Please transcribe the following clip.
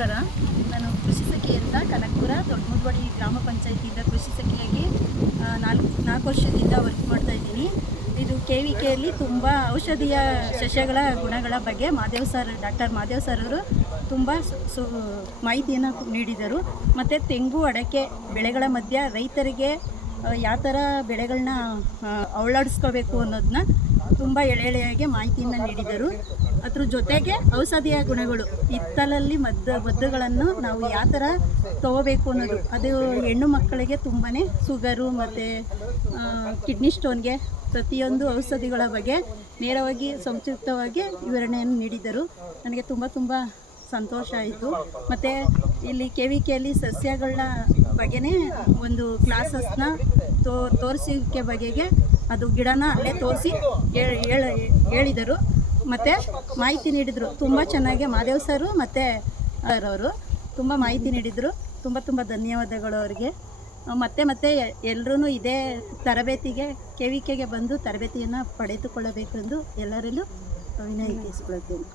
ನಮಸ್ಕಾರ. ನಾನು ಕೃಷಿ ಸಖಿ ಅಂತ ಕನಕಪುರ ದೊಡ್ಡಮುದ್ವಾಡಿ ಗ್ರಾಮ ಪಂಚಾಯತಿಯಿಂದ ಕೃಷಿ ಸಖಿಯಾಗಿ 4 ವರ್ಷದಿಂದ ವರ್ಕ್ ಮಾಡ್ತಾ ಇದ್ದೀನಿ. ಇದು KVKಯಲ್ಲಿ ತುಂಬ ಔಷಧೀಯ ಸಸ್ಯಗಳ ಗುಣಗಳ ಬಗ್ಗೆ ಡಾಕ್ಟರ್ ಮಾದೇವ್ ಸರ್ ಅವರು ತುಂಬ ಮಾಹಿತಿಯನ್ನು ನೀಡಿದರು. ಮತ್ತು ತೆಂಗು ಅಡಕೆ ಬೆಳೆಗಳ ಮಧ್ಯೆ ರೈತರಿಗೆ ಯಾವ ಥರ ಬೆಳೆಗಳನ್ನ ಅಳವಡಿಸ್ಕೋಬೇಕು ಅನ್ನೋದನ್ನ ತುಂಬ ಎಳೆಯಾಗಿ ಮಾಹಿತಿಯನ್ನು ನೀಡಿದರು. ಅದ್ರ ಜೊತೆಗೆ ಔಷಧೀಯ ಗುಣಗಳು ಹಿತ್ತಲಲ್ಲಿ ಮದ್ದುಗಳನ್ನು ನಾವು ಯಾವ ಥರ ತೊಗೋಬೇಕು ಅನ್ನೋದು, ಅದು ಹೆಣ್ಣು ಮಕ್ಕಳಿಗೆ ತುಂಬಾ ಶುಗರು ಮತ್ತು ಕಿಡ್ನಿ ಸ್ಟೋನ್ಗೆ ಪ್ರತಿಯೊಂದು ಔಷಧಿಗಳ ಬಗ್ಗೆ ನೇರವಾಗಿ ಸಂಕ್ಷಿಪ್ತವಾಗಿ ವಿವರಣೆಯನ್ನು ನೀಡಿದರು. ನನಗೆ ತುಂಬ ಸಂತೋಷ ಆಯಿತು. ಮತ್ತು ಇಲ್ಲಿ KVKಯಲ್ಲಿ ಸಸ್ಯಗಳ ಬಗ್ಗೆನೇ ಒಂದು ಕ್ಲಾಸಸ್ನ ತೋರಿಸಿಕೆ ಬಗೆಗೆ ಅದು ಗಿಡನ ಅಲ್ಲೇ ತೋರಿಸಿ ಹೇಳಿದರು ಮತ್ತು ಮಾಹಿತಿ ನೀಡಿದರು. ತುಂಬ ಚೆನ್ನಾಗಿ ಮಾದೇವ್ ಸರು ಮತ್ತು ಅವರು ತುಂಬ ಮಾಹಿತಿ ನೀಡಿದರು. ತುಂಬ ಧನ್ಯವಾದಗಳು ಅವರಿಗೆ. ಮತ್ತೆ ಎಲ್ಲರೂ ಇದೇ ತರಬೇತಿಗೆ KVKಗೆ ಬಂದು ತರಬೇತಿಯನ್ನು ಪಡೆದುಕೊಳ್ಳಬೇಕೆಂದು ಎಲ್ಲರಲ್ಲೂ ವಿನಂತಿಸಿಕೊಳ್ಳುತ್ತೇನೆ.